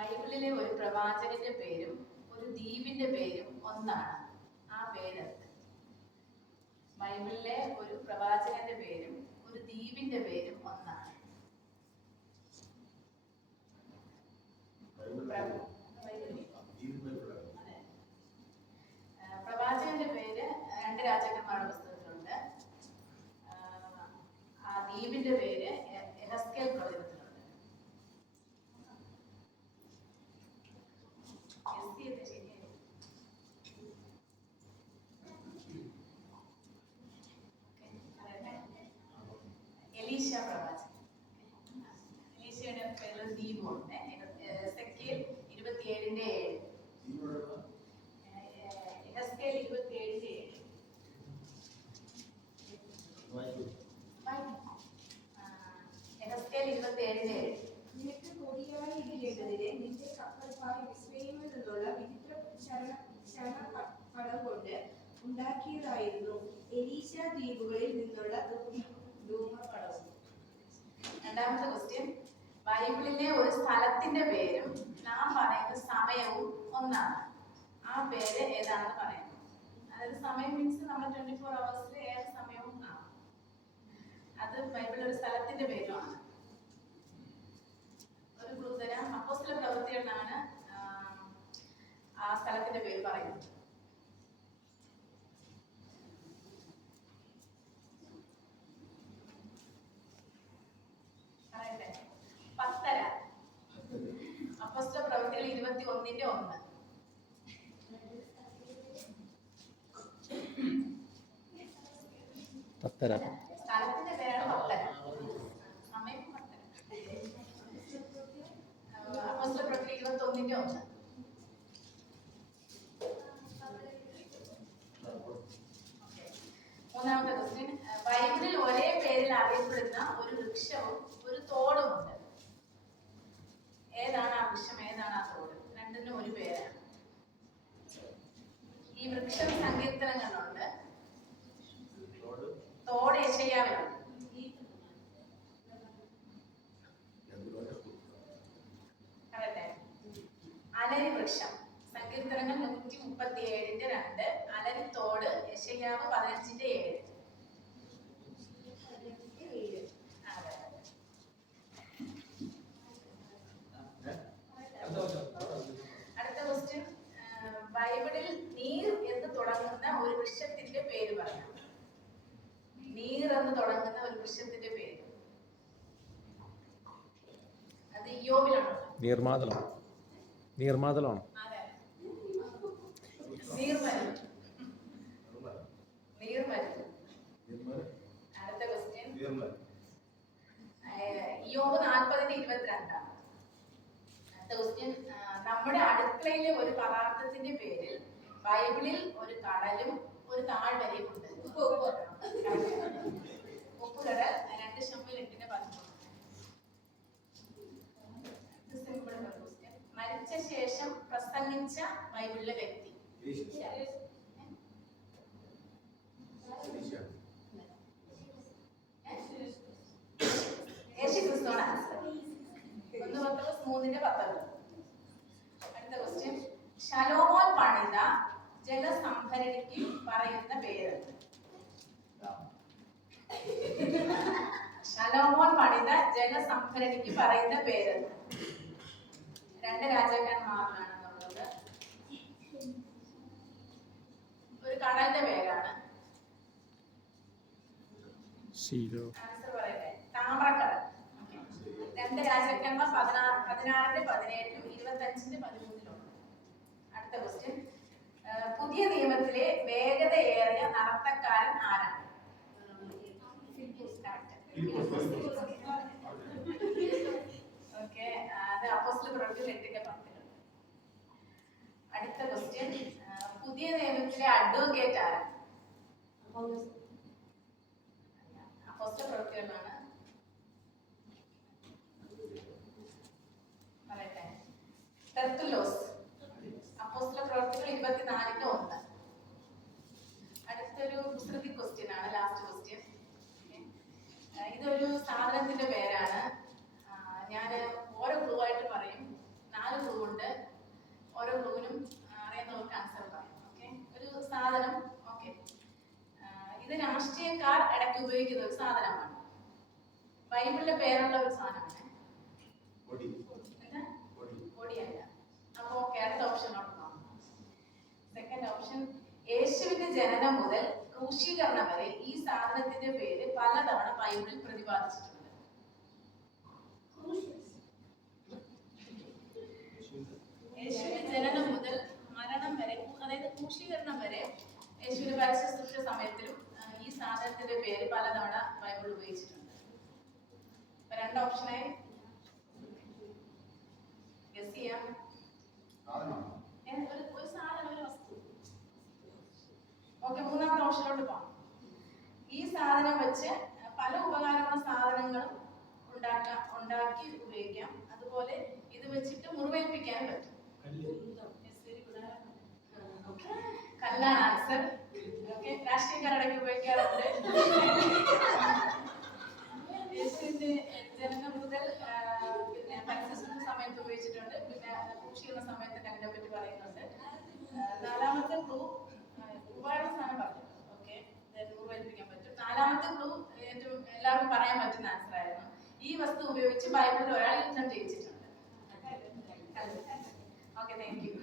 ബൈബിളിലെ ഒരു പ്രവാചകന്റെ പേരും ഒരു ദ്വീപിന്റെ പേരും ഒന്നാണ്. ആ പേരെന്ത്? ബൈബിളിലെ ഒരു പ്രവാചകന്റെ പേരും ഒരു ദ്വീപിന്റെ പേരും ഒന്നാണ്. പ്രവാചകന്റെ പേര് രണ്ട് രാജാക്കന്മാരുടെ പുസ്തകത്തിലുണ്ട്. ആ ദ്വീപിന്റെ പേര് യെഹെസ്കേൽ പ്രവചനത്തിലുണ്ട്. എലീശ പ്രവാചകൻ. എലീശയുടെ പേരിൽ ദ്വീപുണ്ട്. എസെക്കിയേൽ 27:7. യെഹെസ്കേൽ 27:7. യെഹെസ്കേൽ 27:7. നിനക്ക് കൊടിയായി ഇരിക്കേണ്ടതിന് നിന്റെ കപ്പൽപ്പായ് മിസ്രയീമിൽ നിന്നുള്ള വിചിത്ര ശരണപ്പടം കൊണ്ട് ഉണ്ടാക്കിയതായിരുന്നു. എലീശ ദ്വീപുകളിൽ നിന്നുള്ള ധൂമപടവും. രണ്ടാമത്തെ ക്വസ്റ്റ്യൻ, ബൈബിളിലെ ഒരു സ്ഥലത്തിന്റെ പേരും നാം പറയുന്ന സമയവും ഒന്നാണ്. ആ പേര് ഏതാണെന്ന് പറയുന്നത്. അതായത് സമയം മീൻസ് നമ്മൾ 24 hours ഏത് സമയവും ആണ്. അത് ബൈബിളിൽ ഒരു സ്ഥലത്തിന്റെ പേരുമാണ്. ഒരു ക്ലൂ തരാം. അപ്പോസ്തല പ്രവൃത്തികളിലാണ് ആ സ്ഥലത്തിന്റെ പേര് പറയുന്നത്. പത്തര. അപ്പോസ്തല പ്രവൃത്തികൾ 21:1. പത്തര. സ്ഥലത്തിന്റെ പേരാണ് പത്തര. സമയം പത്തര. അപ്പോസ്തല പ്രവൃത്തി 21:1. മൂന്നാമത്തെ ക്വസ്റ്റ്യൻ, ബൈബിളിൽ ഒരേ പേരിൽ അറിയപ്പെടുന്ന ഒരു വൃക്ഷവും ഒരു തോടുമുണ്ട്. ഏതാണ് ആ വൃക്ഷം, ഏതാണ് ആ തോട്? രണ്ടിനും ഒരു പേരാണ്. ഈ വൃക്ഷം സങ്കീർത്തനങ്ങളുണ്ട്, തോട് യെശയ്യാവിലുണ്ട്. അലരി വൃക്ഷം സങ്കീർത്തനങ്ങൾ 137:2. അലരി തോട് യെശയ്യാവ് 15:7. അടുത്ത ക്വസ്റ്റ്യൻ, ബൈബിളിൽ നീർ എന്ന് തുടങ്ങുന്ന ഒരു വൃക്ഷത്തിന്റെ പേര് പറയാം. നീർ എന്ന് തുടങ്ങുന്ന ഒരു വൃക്ഷത്തിന്റെ പേര്. അത് ഇയ്യോബിലാണ്. നീർമാതളമാണ്. അടുത്ത ക്വസ്റ്റ്യൻ, ഇയ്യോബ് 40:22. അടുത്ത ക്വസ്റ്റ്യൻ, നമ്മുടെ അടുക്കളയിലെ ഒരു പദാർത്ഥത്തിന്റെ പേരിൽ ബൈബിളിൽ ഒരു കടലും ഒരു താഴ്വരയും ഉണ്ട്. ഉപ്പുകടൽ 2 ശമൂവേൽ 8:13. Simple question. മരിച്ച ശേഷം പ്രസംഗിച്ച ബൈബിളിലെ വ്യക്തി. യേശുക്രിസ്തുവാണ് ആൻസർ. 1 പത്രോസ് 3:19. അടുത്ത ക്വസ്റ്റ്യൻ, ശലോമോൻ പണിത ജലസംഭരണിക്ക് പറയുന്ന പേര്. ശലോമോൻ പണിത ജലസംഭരണിക്ക് പറയുന്ന പേര്. 2 രാജാക്കന്മാരിലാണ് എന്നുള്ളത്. ഒരു കടലിന്റെ പേരാണ്. ആൻസർ പറയട്ടെ, താമ്രക്കടൽ. 2 രാജാക്കന്മാർ 16:17, 25:13. അടുത്ത ക്വസ്റ്റ്യൻ, പുതിയ നിയമത്തിലെ വേഗതയേറിയ നടത്തക്കാരൻ ആരാണ്? ഓക്കെ, അത് അപ്പോസ്തല പ്രവൃത്തികൾ 8:10. അടുത്ത ക്വസ്റ്റ്യൻ, പുതിയ നിയമത്തിലെ അഡ്വക്കേറ്റ് ആരാണ്? അപ്പോസ്തല പ്രവൃത്തികളാണ്. പറയട്ടെ, തെർത്തുല്ലോസ്. അപ്പോസ്തല പ്രവൃത്തികൾ 24:1. അടുത്തൊരു കുസൃതി ക്വസ്റ്റ്യൻ ആണ്, ലാസ്റ്റ് ക്വസ്റ്റ്യൻ. ഇതൊരു സാധനത്തിന്റെ പേരാണ്. ഞാൻ ഓരോ ക്ലൂ ആയിട്ട് പറയും. 4 ക്ലൂ രാഷ്ട്രീയക്കാർ ഇടയ്ക്ക് ഉപയോഗിക്കുന്ന ഒരു സാധനമാണ്. ബൈബിളിലെ പേരുള്ള ഒരു സാധനമാണ്. എന്താ? കൊടിയല്ല. അപ്പൊ അടുത്ത ഓപ്ഷനോട്ട് നോക്കാം. സെക്കൻഡ് ഓപ്ഷൻ, യേശുവിന്റെ ജനനം മുതൽ ക്രൂശീകരണം വരെ ഈ സാധനത്തിന്റെ പേര് പലതവണ ബൈബിളിൽ പ്രതിപാദിച്ചിട്ടുണ്ട്. യേശുവിന്റെ ജനനം മുതൽ മരണം വരെ, അതായത് ക്രൂശീകരണം വരെ, യേശുവിന്റെ പരസ്യശുശ്രൂഷ സമയത്തിലും ഈ സാധനത്തിന്റെ പേര് പലതവണ ബൈബിൾ ഉപയോഗിച്ചിട്ടുണ്ട്. രണ്ട് ഓപ്ഷനായി ഗസ് ചെയ്യാം. ഒരു സാധനം, ഒരു വസ്തു. ഓക്കെ, മൂന്നാമത്തെ ഓപ്ഷനിലോട്ട് പോകാം. ഈ സാധനം വെച്ച് പല ഉപകാരമുള്ള സാധനങ്ങളും ഉണ്ടാക്കി ഉപയോഗിക്കാം. അതുപോലെ ഇത് വെച്ചിട്ട് മുറിവേൽപ്പിക്കാൻ പറ്റും. കല്ലാണ് ആൻസർ. ഓക്കെ, രാഷ്ട്രീയക്കാരിടയ്ക്ക് ഉപയോഗിക്കാറുണ്ട്. യേശുവിന്റെ ജനനം മുതൽ പിന്നെ പരസ്യശുശ്രൂഷ സമയത്ത് ഉപയോഗിച്ചിട്ടുണ്ട്. പിന്നെ ക്രൂശീകരണ സമയത്ത് അതിനെ പറ്റി പറയുന്നുണ്ട്. നാലാമത്തെ ക്ലൂ ഒരുപാട് സാധനം പറഞ്ഞു. ഓക്കെ, മുറിവേൽപ്പിക്കാൻ പറ്റും. നാലാമത്തെ ക്ലൂ ഏറ്റവും എല്ലാവർക്കും പറയാൻ പറ്റുന്ന ആൻസർ ആയിരുന്നു. ഈ വസ്തു ഉപയോഗിച്ച് ബൈബിളിൽ ഒരാൾ യുദ്ധം ജയിച്ചിട്ടുണ്ട്. Okay, thank you.